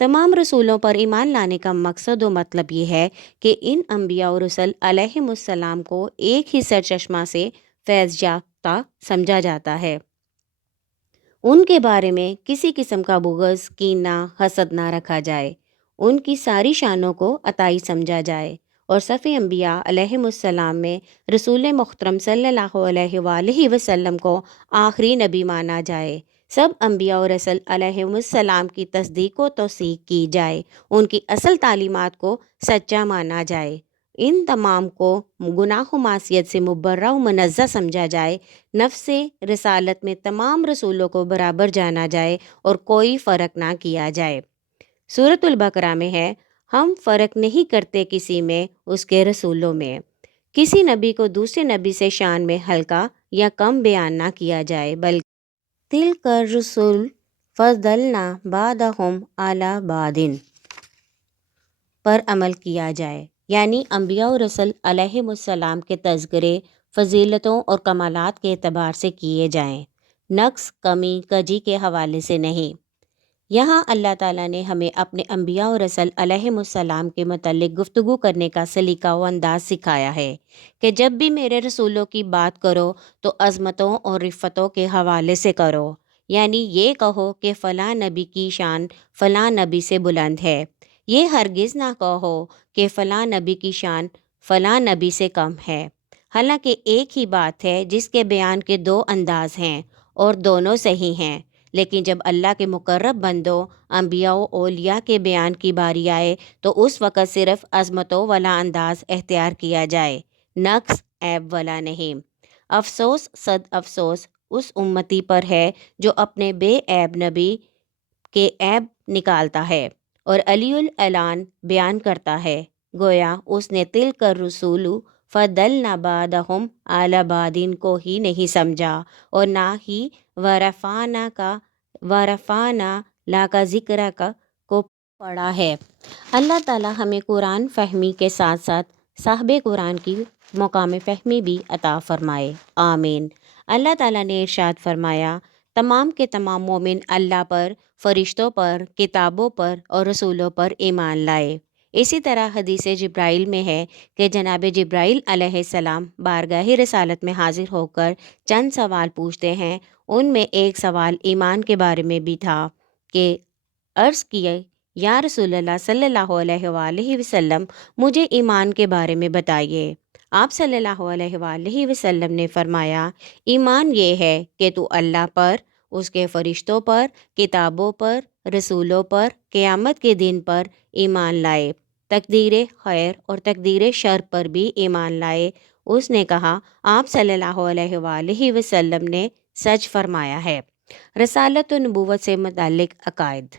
تمام رسولوں پر ایمان لانے کا مقصد و مطلب یہ ہے کہ ان انبیاء و رسل علیہم السلام کو ایک ہی سرچشمہ سے فیض یافتہ سمجھا جاتا ہے۔ ان کے بارے میں کسی قسم کا بغض، کینہ، حسد نہ رکھا جائے، ان کی ساری شانوں کو عطائی سمجھا جائے اور صف انبیاء علیہم السلام میں رسول محترم صلی اللہ علیہ وآلہ وسلم کو آخری نبی مانا جائے۔ سب انبیاء و رسل علیہم السلام کی تصدیق و توثیق کی جائے، ان کی اصل تعلیمات کو سچا مانا جائے، ان تمام کو گناہ و معصیت سے مبرہ و منزہ سمجھا جائے، نفس رسالت میں تمام رسولوں کو برابر جانا جائے اور کوئی فرق نہ کیا جائے۔ سورۃ البقرہ میں ہے، ہم فرق نہیں کرتے کسی میں اس کے رسولوں میں۔ کسی نبی کو دوسرے نبی سے شان میں ہلکا یا کم بیان نہ کیا جائے، بلکہ تلک الرسل فضلنا بعضهم علی بعض پر عمل کیا جائے، یعنی انبیاء و رسل علیہم السلام کے تذکرے فضیلتوں اور کمالات کے اعتبار سے کیے جائیں، نقص، کمی، کجی کے حوالے سے نہیں۔ یہاں اللہ تعالیٰ نے ہمیں اپنے انبیاء و رسل علیہم السلام کے متعلق گفتگو کرنے کا سلیقہ و انداز سکھایا ہے کہ جب بھی میرے رسولوں کی بات کرو تو عظمتوں اور رفتوں کے حوالے سے کرو، یعنی یہ کہو کہ فلاں نبی کی شان فلاں نبی سے بلند ہے، یہ ہرگز نہ کہو کہ فلاں نبی کی شان فلاں نبی سے کم ہے۔ حالانکہ ایک ہی بات ہے جس کے بیان کے دو انداز ہیں اور دونوں صحیح ہیں، لیکن جب اللہ کے مقرب بندوں انبیاء و اولیاء کے بیان کی باری آئے تو اس وقت صرف عظمتوں والا انداز اختیار کیا جائے، نقص، عیب والا نہیں۔ افسوس صد افسوس اس امتی پر ہے جو اپنے بے عیب نبی کے عیب نکالتا ہے اور علی الاعلان بیان کرتا ہے، گویا اس نے تلک الرسول فضلنا بعضهم علی بعض کو ہی نہیں سمجھا اور نہ ہی ورفعنا لک ذکرک کو پڑھا ہے۔ اللہ تعالی ہمیں قرآن فہمی کے ساتھ ساتھ صاحب قرآن کی مقام فہمی بھی عطا فرمائے، آمین۔ اللہ تعالیٰ نے ارشاد فرمایا، تمام کے تمام مومن اللہ پر، فرشتوں پر، کتابوں پر اور رسولوں پر ایمان لائے۔ اسی طرح حدیث جبرائیل میں ہے کہ جناب جبرائیل علیہ السلام بارگاہ رسالت میں حاضر ہو کر چند سوال پوچھتے ہیں، ان میں ایک سوال ایمان کے بارے میں بھی تھا کہ عرض کیے، یا رسول اللہ صلی اللہ علیہ وآلہ وسلم، مجھے ایمان کے بارے میں بتائیے۔ آپ صلی اللہ علیہ وآلہ وسلم نے فرمایا، ایمان یہ ہے کہ تو اللہ پر، اس کے فرشتوں پر، کتابوں پر، رسولوں پر، قیامت کے دن پر ایمان لائے، تقدیر خیر اور تقدیر شر پر بھی ایمان لائے۔ اس نے کہا، آپ صلی اللہ علیہ وآلہ وسلم نے سچ فرمایا ہے۔ رسالت و نبوت سے متعلق عقائد۔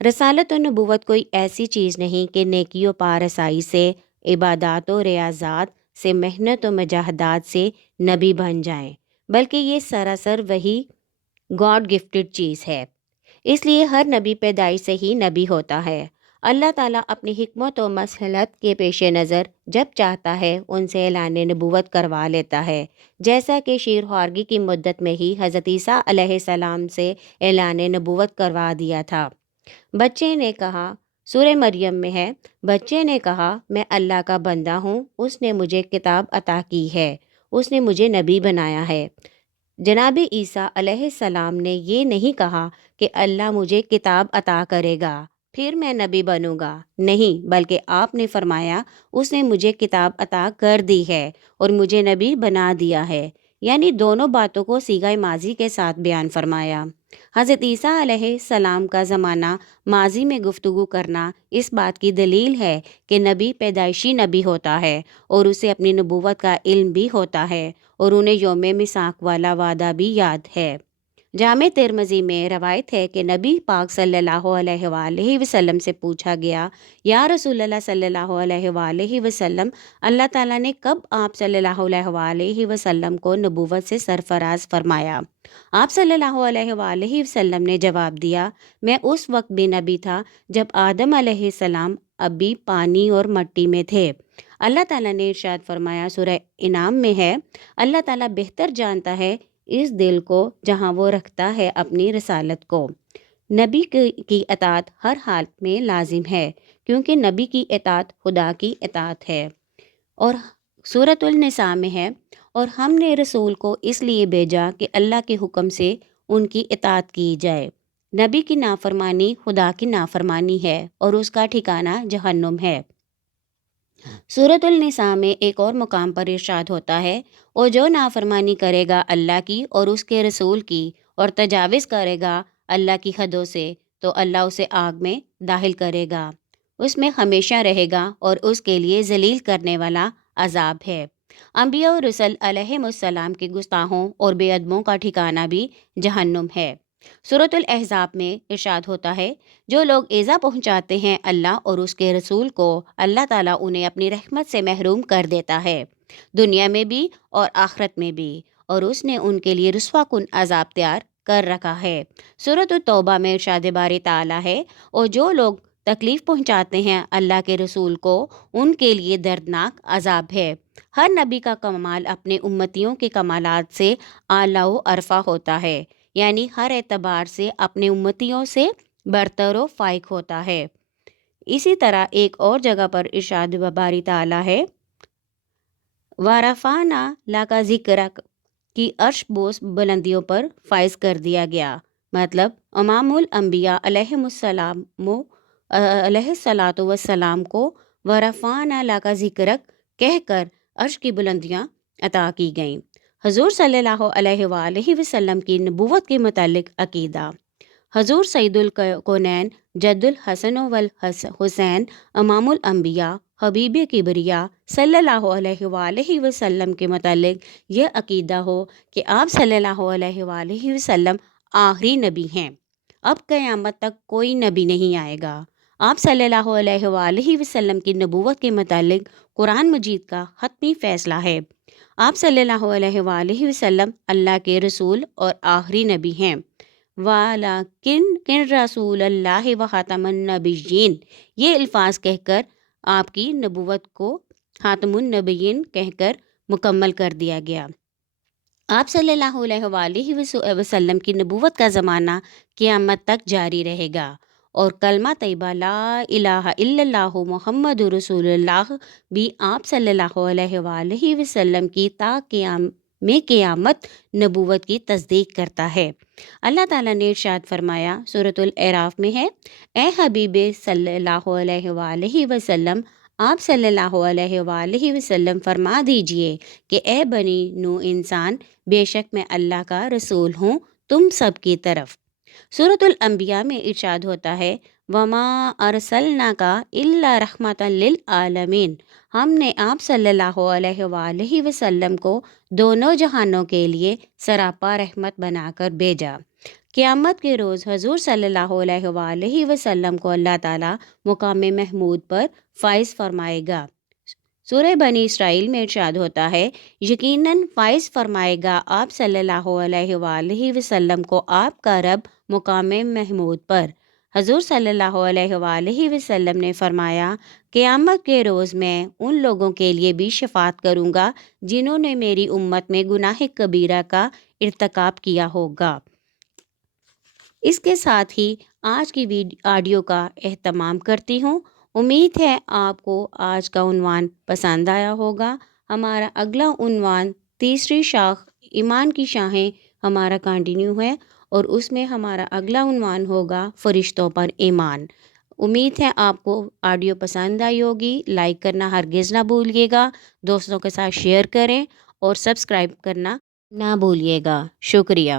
رسالت و نبوت کوئی ایسی چیز نہیں کہ نیکی و پارسائی سے، عبادات و ریاضات سے، محنت و مجاہدات سے نبی بن جائیں، بلکہ یہ سراسر وہی گاڈ گفٹڈ چیز ہے۔ اس لیے ہر نبی پیدائش سے ہی نبی ہوتا ہے۔ اللہ تعالیٰ اپنی حکمت و مصلحت کے پیش نظر جب چاہتا ہے ان سے اعلان نبوت کروا لیتا ہے، جیسا کہ شیر خوارگی کی مدت میں ہی حضرت عیسیٰ علیہ السلام سے اعلان نبوت کروا دیا تھا۔ بچے نے کہا، سورہ مریم میں ہے، بچے نے کہا، میں اللہ کا بندہ ہوں، اس نے مجھے کتاب عطا کی ہے، اس نے مجھے نبی بنایا ہے۔ جناب عیسیٰ علیہ السلام نے یہ نہیں کہا کہ اللہ مجھے کتاب عطا کرے گا پھر میں نبی بنوں گا، نہیں، بلکہ آپ نے فرمایا اس نے مجھے کتاب عطا کر دی ہے اور مجھے نبی بنا دیا ہے، یعنی دونوں باتوں کو صیغہ ماضی کے ساتھ بیان فرمایا۔ حضرت عیسیٰ علیہ السلام کا زمانہ ماضی میں گفتگو کرنا اس بات کی دلیل ہے کہ نبی پیدائشی نبی ہوتا ہے اور اسے اپنی نبوت کا علم بھی ہوتا ہے اور انہیں یوم میثاق والا وعدہ بھی یاد ہے۔ جامع ترمذی میں روایت ہے کہ نبی پاک صلی اللہ علیہ وآلہ وسلم سے پوچھا گیا، یا رسول اللہ صلی اللہ علیہ وآلہ وسلم، اللہ تعالیٰ نے کب آپ صلی اللہ علیہ وآلہ وسلم کو نبوت سے سرفراز فرمایا؟ آپ صلی اللہ علیہ وآلہ وسلم نے جواب دیا، میں اس وقت بھی نبی تھا جب آدم علیہ السلام ابھی پانی اور مٹی میں تھے۔ اللہ تعالیٰ نے ارشاد فرمایا، سورہ انعام میں ہے، اللہ تعالیٰ بہتر جانتا ہے اس دل کو جہاں وہ رکھتا ہے اپنی رسالت کو۔ نبی کی اطاعت ہر حالت میں لازم ہے، کیونکہ نبی کی اطاعت خدا کی اطاعت ہے۔ اور سورۃ النساء میں ہے، اور ہم نے رسول کو اس لیے بھیجا کہ اللہ کے حکم سے ان کی اطاعت کی جائے۔ نبی کی نافرمانی خدا کی نافرمانی ہے اور اس کا ٹھکانہ جہنم ہے۔ سورۃ النساء میں ایک اور مقام پر ارشاد ہوتا ہے، اور جو نافرمانی کرے گا اللہ کی اور اس کے رسول کی اور تجاوز کرے گا اللہ کی حدوں سے، تو اللہ اسے آگ میں داخل کرے گا، اس میں ہمیشہ رہے گا اور اس کے لیے ذلیل کرنے والا عذاب ہے۔ انبیاء و رسل علیہم السلام کے گستاخوں اور بے ادبوں کا ٹھکانہ بھی جہنم ہے۔ سورۃ الاحزاب میں ارشاد ہوتا ہے، جو لوگ ایذا پہنچاتے ہیں اللہ اور اس کے رسول کو، اللہ تعالیٰ انہیں اپنی رحمت سے محروم کر دیتا ہے، دنیا میں بھی اور آخرت میں بھی، اور اس نے ان کے لیے رسوا کن عذاب تیار کر رکھا ہے۔ سورۃ التوبہ میں ارشاد باری تعالیٰ ہے، اور جو لوگ تکلیف پہنچاتے ہیں اللہ کے رسول کو، ان کے لیے دردناک عذاب ہے۔ ہر نبی کا کمال اپنے امتیوں کے کمالات سے اعلیٰ و ارفع ہوتا ہے، یعنی ہر اعتبار سے اپنے امتیوں سے برتر و فائق ہوتا ہے۔ اسی طرح ایک اور جگہ پر ارشاد باری تعالیٰ ہے، وَرَفَعْنَا لَكَ ذِكْرَكَ کی عرش بوس بلندیوں پر فائز کر دیا گیا، مطلب امام الانبیاء علیہم السلام علیہ الصلاۃ والسلام کو وَرَفَعْنَا لَكَ ذِكْرَكَ کہہ کر عرش کی بلندیاں عطا کی گئیں۔ حضور صلی اللہ علیہ وآلہ وسلم کی نبوت کے متعلق عقیدہ۔ حضور سید الکونین جد الحسن والحسین امام الانبیاء حبیب کبریا صلی اللہ علیہ وآلہ وسلم کے متعلق یہ عقیدہ ہو کہ آپ صلی اللہ علیہ وآلہ وسلم آخری نبی ہیں، اب قیامت تک کوئی نبی نہیں آئے گا۔ آپ صلی اللہ علیہ وآلہ وسلم کی نبوت کے متعلق قرآن مجید کا حتمی فیصلہ ہے۔ آپ صلی اللہ علیہ وآلہ وسلم اللہ کے رسول اور آخری نبی ہیں۔ وَلَكِنْ رسول اللہ و خاتم النبیین، یہ الفاظ کہہ کر آپ کی نبوت کو خاتم النبیین کہہ کر مکمل کر دیا گیا۔ آپ صلی اللہ علیہ وآلہ وسلم کی نبوت کا زمانہ قیامت تک جاری رہے گا، اور کلمہ طیبہ لا الہ الا اللہ محمد رسول اللہ بھی آپ صلی اللہ علیہ وآلہ وسلم کی تا قیامت نبوت کی تصدیق کرتا ہے۔ اللہ تعالیٰ نے ارشاد فرمایا، سورۃ الاعراف میں ہے، اے حبیب صلی اللہ علیہ وآلہ وسلم، آپ صلی اللہ علیہ وآلہ وسلم فرما دیجئے کہ اے بنی نو انسان، بے شک میں اللہ کا رسول ہوں تم سب کی طرف۔ سورۃ الانبیاء میں ارشاد ہوتا ہے، وَمَا أَرْسَلْنَاكَ إِلَّا رَحْمَةً لِّلْعَالَمِينَ، ہم نے آپ صلی اللہ علیہ وآلہ وسلم کو دونوں جہانوں کے لیے سراپا رحمت بنا کر بھیجا۔ قیامت کے روز حضور صلی اللہ علیہ وآلہ وسلم کو اللہ تعالیٰ مقام محمود پر فائز فرمائے گا۔ سورہ بنی اسرائیل میں ارشاد ہوتا ہے، یقیناً فائز فرمائے گا آپ صلی اللہ علیہ وآلہ وسلم کو آپ کا رب مقام محمود پر۔ حضور صلی اللہ علیہ وآلہ وسلم نے فرمایا، قیامت کے روز میں ان لوگوں کے لیے بھی شفاعت کروں گا جنہوں نے میری امت میں گناہ کبیرہ کا ارتکاب کیا ہوگا۔ اس کے ساتھ ہی آج کی آڈیو کا اہتمام کرتی ہوں۔ امید ہے آپ کو آج کا عنوان پسند آیا ہوگا۔ ہمارا اگلا عنوان تیسری شاخ ایمان کی شاخیں ہمارا کنٹینیو ہے، اور اس میں ہمارا اگلا عنوان ہوگا فرشتوں پر ایمان۔ امید ہے آپ کو آڈیو پسند آئی ہوگی۔ لائک کرنا ہرگز نہ بھولیے گا، دوستوں کے ساتھ شیئر کریں اور سبسکرائب کرنا نہ بھولیے گا۔ شکریہ۔